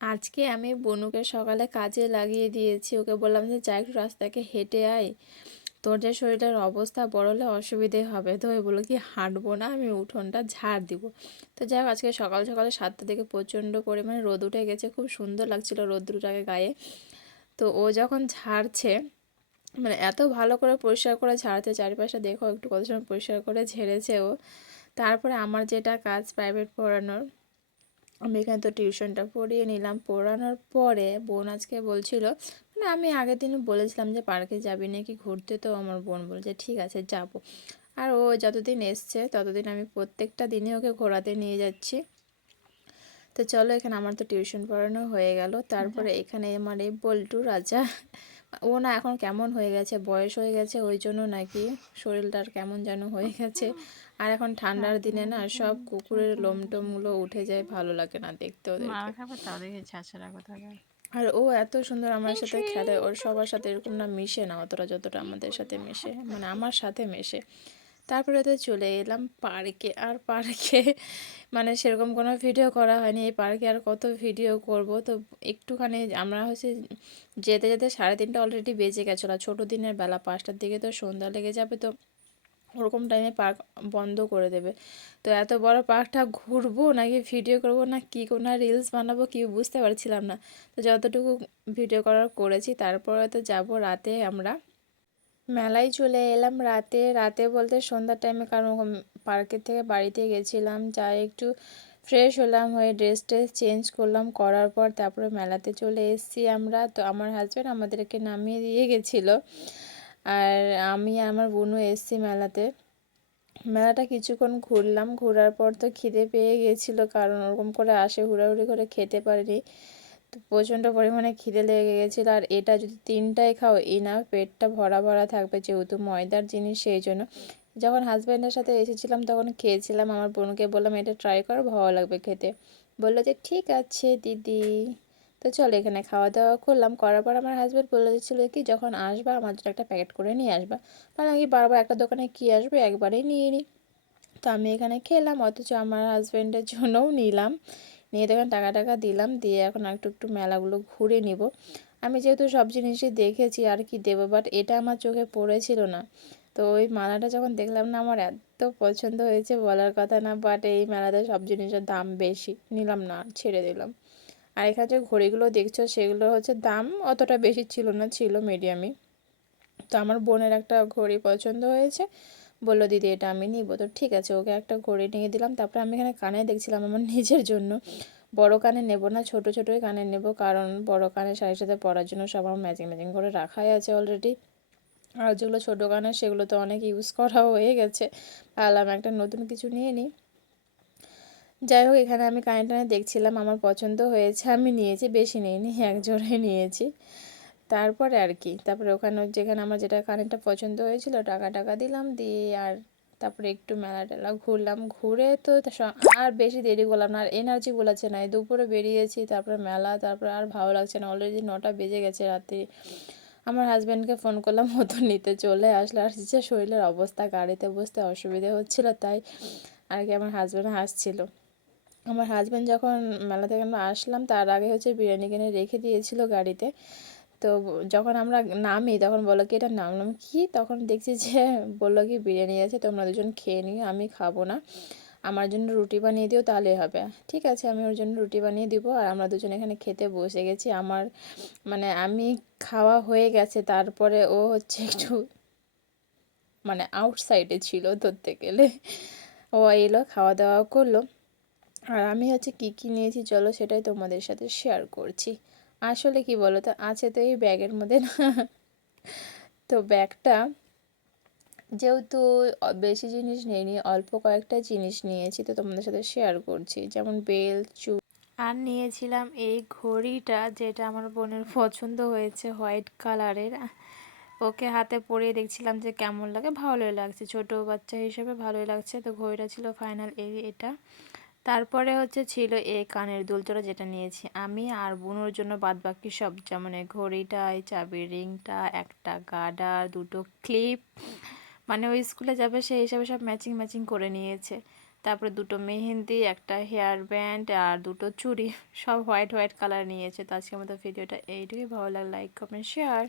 আজকে আমি বনুকে সকালে কাজে লাগিয়ে দিয়েছি। ওকে বললাম যে, যা একটু রাস্তাকে হেঁটে আয়। তোর যে শরীরের অবস্থা বড় হলে অসুবিধে হবে। তো ওই বলল কি, হাঁটবো না, আমি উঠোনটা ঝাড় দিব। তো যাই আজকে সকাল সকালে সাতটা থেকে প্রচণ্ড পরিমাণে রোদ উঠে গেছে। খুব সুন্দর লাগছিল রোদ্রুটাকে গায়ে। তো ও যখন ঝাড়ছে মানে এত ভালো করে পরিষ্কার করে ঝাড়ছে চারিপাশে দেখো, একটু কত সময় পরিষ্কার করে ঝেড়েছে ও। তারপরে আমার যেটা কাজ প্রাইভেট পড়ানোর আমি এখানে তো টিউশনটা পড়িয়ে নিলাম। পড়ানোর পরে বোন আজকে বলছিল মানে আমি আগের দিন বলেছিলাম যে পার্কে যাবি নাকি ঘুরতে? তো আমার বোন বলছে ঠিক আছে যাব। আর ও যতদিন এসছে ততদিন আমি প্রত্যেকটা দিনে ওকে ঘোরাতে নিয়ে যাচ্ছি। তো চলো এখানে আমার তো টিউশন পড়ানো হয়ে গেল। তারপরে এখানে আমার এই বল্টু রাজা ও না এখন কেমন হয়ে গেছে? বয়স হয়ে গেছে ওই জন্য নাকি শরীরটা আর কেমন যেন হয়ে গেছে। আর এখন ঠান্ডার দিনে না সব কুকুরের লোমটোমগুলো উঠে যায় ভালো লাগে না দেখতে ওদের আর ও এত সুন্দর আমার সাথে খেলে ওর সবার সাথে এরকম না মিশে না অতটা যতটা আমাদের সাথে মিশে মানে আমার সাথে মেশে। তারপরে তো চলে এলাম পার্কে। আর পার্কে মানে সেরকম কোনো ভিডিও করা হয়নি। এই পার্কে আর কত ভিডিও করব? তো একটুখানি আমরা হচ্ছে যেতে যেতে সাড়ে তিনটা অলরেডি বেজে গেছিল। ছোটো দিনের বেলা, পাঁচটার দিকে তো সন্ধ্যা লেগে যাবে, তো ওরকম টাইমে পার্ক বন্ধ করে দেবে। তো এত বড় পার্কটা ঘুরবো নাকি ভিডিও করব না, কী না রিলস বানাবো কি বুঝতে পারছিলাম না। তো যতটুকু ভিডিও করার করেছি, তারপরে তো যাব রাতে আমরা। মেলায় চলে এলাম রাতে। রাতে বলতে সন্ধ্যার টাইমে কারণ পার্কের থেকে বাড়িতে গেছিলাম। যা একটু ফ্রেশ হলাম, হয়ে ড্রেস ট্রেস চেঞ্জ করলাম। করার পর তারপরে মেলাতে চলে এসেছি আমরা। তো আমার হাজব্যান্ড আমাদেরকে নামিয়ে দিয়ে গেছিল। আর আমি আমার বোনও এসছি মেলাতে। মেলাটা কিছুক্ষণ ঘুরলাম। ঘোরার পর তো খিদে পেয়ে গেছিল কারণ ওরকম করে আসে হুড়াহুড়ি করে খেতে পারিনি। তো প্রচণ্ড পরিমাণে খিদে লেগে গেছিল। আর এটা যদি তিনটাই খাও না পেটটা ভরা ভরা থাকবে যেহেতু ময়দার জিনিস, সেই জন্য। যখন হাজব্যান্ডের সাথে এসেছিলাম, তখন খেয়েছিলাম, আমার বোনকে বললাম, এটা ট্রাই করো, ভালো লাগবে খেতে। বলল যে, ঠিক আছে দিদি। তো চলো এখানে খাওয়া দাওয়া করলাম। করার পর আমার হাজব্যান্ড বলে দিচ্ছিল কি, যখন আসবা, আমার জন্য একটা প্যাকেট করে নিয়ে আসবা। মানে কি বারবার একটা দোকানে কী আসবে, একবারেই নিয়ে নিই তো আমি এখানে খেলাম, অথচ আমার হাজব্যান্ডের জন্যও নিলাম। নিয়ে দেখেন টাকা টাকা দিলাম, দিয়ে এখন একটু একটু মেলাগুলো ঘুরে নিব। আমি যেহেতু সব জিনিসই দেখেছি, আর কি দেবো? বাট এটা আমার চোখে পড়েছিল না। তো ওই মালাটা যখন দেখলাম না, আমার এত পছন্দ হয়েছে বলার কথা না বাট এই মেলাতে সব জিনিসের দাম বেশি। নিলাম না, ছেড়ে দিলাম। আর এখানে যে ঘড়িগুলো দেখছ, সেগুলো হচ্ছে দাম অতটা বেশি ছিল না, ছিল মিডিয়ামই তো আমার বোনের একটা ঘড়ি পছন্দ হয়েছে বলল, দিদি, এটা আমি নিব। তো ঠিক আছে, ওকে একটা ঘড়ি নিয়ে দিলাম। তারপরে আমি এখানে কানে দেখছিলাম আমার নিজের জন্য। বড় কানে নেব না, ছোট ছোটোই কানে নেব, কারণ বড় কানে শাড়ির সাথে পরার জন্য সব আমার ম্যাচিং ম্যাচিং করে রাখাই আছে অলরেডি আর যেগুলো ছোটো কানে সেগুলো তো অনেক ইউজ করা হয়ে গেছে। ভাবলাম একটা নতুন কিছু নিয়ে নিই। যাই হোক, এখানে আমি কানে টানে দেখছিলাম, আমার পছন্দ হয়েছে, আমি নিয়েছি, বেশি নিইনি এক জোড়াই নিয়েছি। তারপরে আর কি। তারপরে ওখানে যেখানে আমার যেটা কানেরটা পছন্দ হয়েছিল, টাকা টাকা দিলাম, দিয়ে আর তারপরে একটু মেলা টেলা ঘুরলাম। ঘুরে তো আর বেশি দেরি করলাম না, আর এনার্জি বলেছে না। দুপুরে বেরিয়েছি, তারপরে মেলা, তারপরে আর ভালো লাগছে না। অলরেডি নটা বেজে গেছে রাত্রি আমার হাজব্যান্ডকে ফোন করলাম মতো নিতে চলে আসলে। আর যে শরীরের অবস্থা, গাড়িতে বসতে অসুবিধে হচ্ছিল তাই আর কি আমার হাজব্যান্ড হাসছিল আমার হাজব্যান্ড যখন মেলা থেকে আমরা আসলাম, তার আগে হচ্ছে বিরিয়ানি কিনে রেখে দিয়েছিল গাড়িতে। তো যখন আমরা নামি, তখন বলো কি, এটা নামলাম কি? তখন দেখছি যে বলল কি, বিরিয়ানি আছে, তোমরা দুজন খেয়ে নিও, আমি খাব না। আমার জন্য রুটি বানিয়ে দিও, তাহলে হবে। ঠিক আছে, আমি ওর জন্য রুটি বানিয়ে দিব, আর আমরা দুজন এখানে খেতে বসে গেছি। আমার মানে আমি খাওয়া হয়ে গেছে, তারপরে ও হচ্ছে একটু মানে আউটসাইডে ছিল, ধরতে গেলে। ও এলো, খাওয়া দাওয়া করল। আর আমি হচ্ছে কী কী নিয়েছি, চলো সেটাই তোমাদের সাথে শেয়ার করছি। আসলে কি বলো তো আছে তো এই ব্যাগের মধ্যে না? তো ব্যাগটা যেহেতু বেশি জিনিস নিইনি, অল্প কয়েকটা জিনিস নিয়েছি তো তোমাদের সাথে শেয়ার করছি। যেমন বেল চু আর নিয়েছিলাম এই ঘড়িটা যেটা আমার বোনের পছন্দ হয়েছে হোয়াইট কালারের। ওকে হাতে পরিয়ে দেখছিলাম যে কেমন লাগে, ভালোই লাগছে। ছোট বাচ্চা হিসেবে ভালোই লাগছে। তো ঘড়িটা ছিল ফাইনাল এই, এটা। তারপরে হচ্ছে ছিল এই কানের দুলচোরা যেটা নিয়েছি আমি আর বুনোর জন্য বাদবাকি সব, যেমন ঘড়িটা এই চাবির রিংটা, একটা গাডার দুটো ক্লিপ মানে ওই স্কুলে যাবে সেই হিসাবে সব ম্যাচিং ম্যাচিং করে নিয়েছে। তারপরে দুটো মেহেন্দি, একটা হেয়ার ব্যান্ড আর দুটো চুড়ি, সব হোয়াইট হোয়াইট কালার নিয়েছে। তো আজকের মতো ভিডিওটা এইটুকুই। ভালো লাগে লাইক কমেন্ট শেয়ার